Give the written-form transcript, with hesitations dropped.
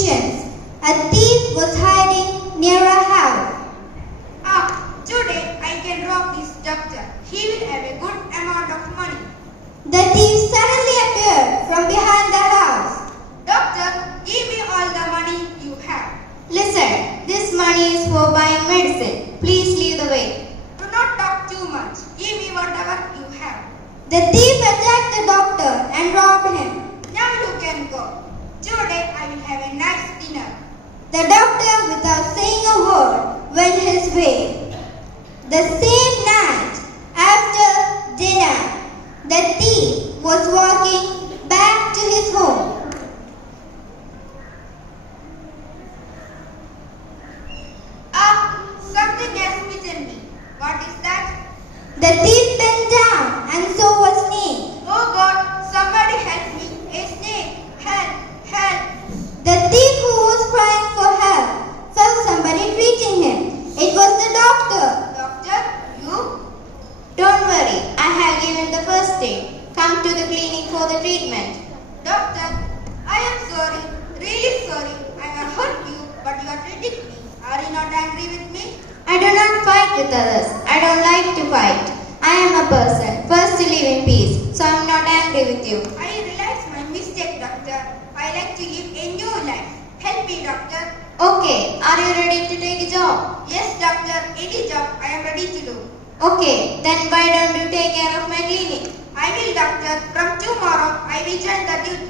patients. A thief was hiding near a house. Today I can rob this doctor. He will have a good amount of money. The thief suddenly appeared from behind the house. Doctor, give me all the money you have. Listen, this money is for buying medicine. Please lead the way. Do not talk too much. Give me whatever you have. The thief attacked the doctor and robbed him. Now you can go. Today I will have a nice dinner. The doctor, without saying a word, went his way. The same night, after dinner, the thief was walking back to his home. Something has bitten me. What is that? The thief bent down and saw a snake. Oh God, somebody help me. A snake. Help, help. The thief, who was crying for help, felt somebody treating him. It was the doctor. Doctor, you? Don't worry, I have given the first aid. Come to the clinic for the treatment. Doctor, I am sorry. Really sorry. I have hurt you, but you are treating me. Are you not angry with me? I do not fight with others. I don't like to fight. I am a person, first to live in peace, so I am not angry with you. I realize my mistake, doctor. I like to live a new life. Help me, doctor. Okay, are you ready to take a job? Yes, doctor. Any job I am ready to do. Okay, then why don't you take care of my clinic? I will, doctor. From tomorrow, I will join the duty.